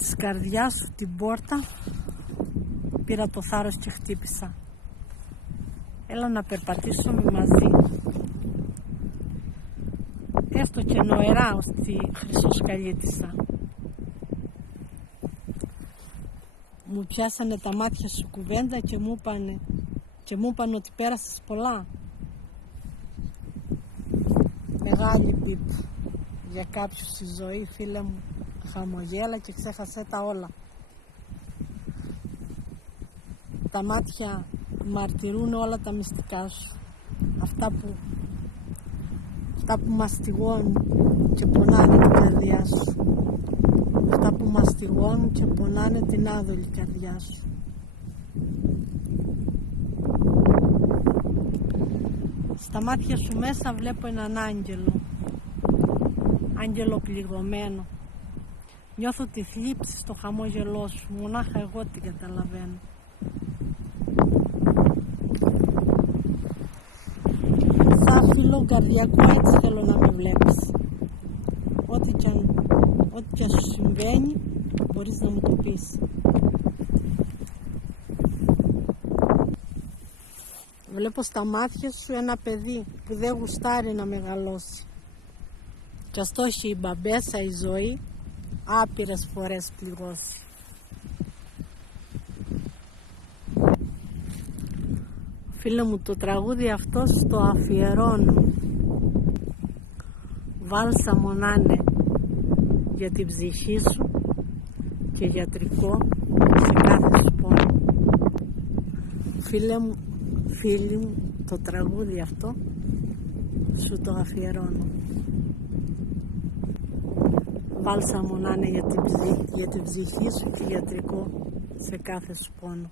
της καρδιάς σου την πόρτα, πήρα το θάρρος και χτύπησα. Έλα να περπατήσουμε μαζί. Έστω και νοερά ως τη χρυσοσκαλίτισσα. Μου πιάσανε τα μάτια σου κουβέντα και μου είπανε ότι πέρασες πολλά. Μεγάλη μπιπ για κάποιους η ζωή, φίλε μου. Χαμογέλα και ξέχασέ τα όλα. Τα μάτια μαρτυρούν όλα τα μυστικά σου. Αυτά που μαστιγώνουν και πονάνε την καρδιά σου. Αυτά που μαστιγώνουν και πονάνε την άδολη καρδιά σου. Στα μάτια σου μέσα βλέπω έναν άγγελο. Άγγελο πληγωμένο. Νιώθω τη θλίψη στο χαμόγελό σου. Μονάχα εγώ την καταλαβαίνω. Σαν φίλο καρδιακό έτσι θέλω να με βλέπεις. Ό,τι και αν σου συμβαίνει μπορείς να μου το πεις. Βλέπω στα μάτια σου ένα παιδί που δεν γουστάρει να μεγαλώσει. Κι ας το έχει η μπαμπέσα η ζωή άπειρες φορές πληγώσει. Φίλε μου, το τραγούδι αυτό στο αφιερώνω. Βάλσαμο να είναι για την ψυχή σου και γιατρικό σε κάθε σου πόνο. Φίλοι μου, το τραγούδι αυτό σου το αφιερώνω. Βάλσαμο να είναι για την ψυχή σου και γιατρικό σε κάθε σου πόνο.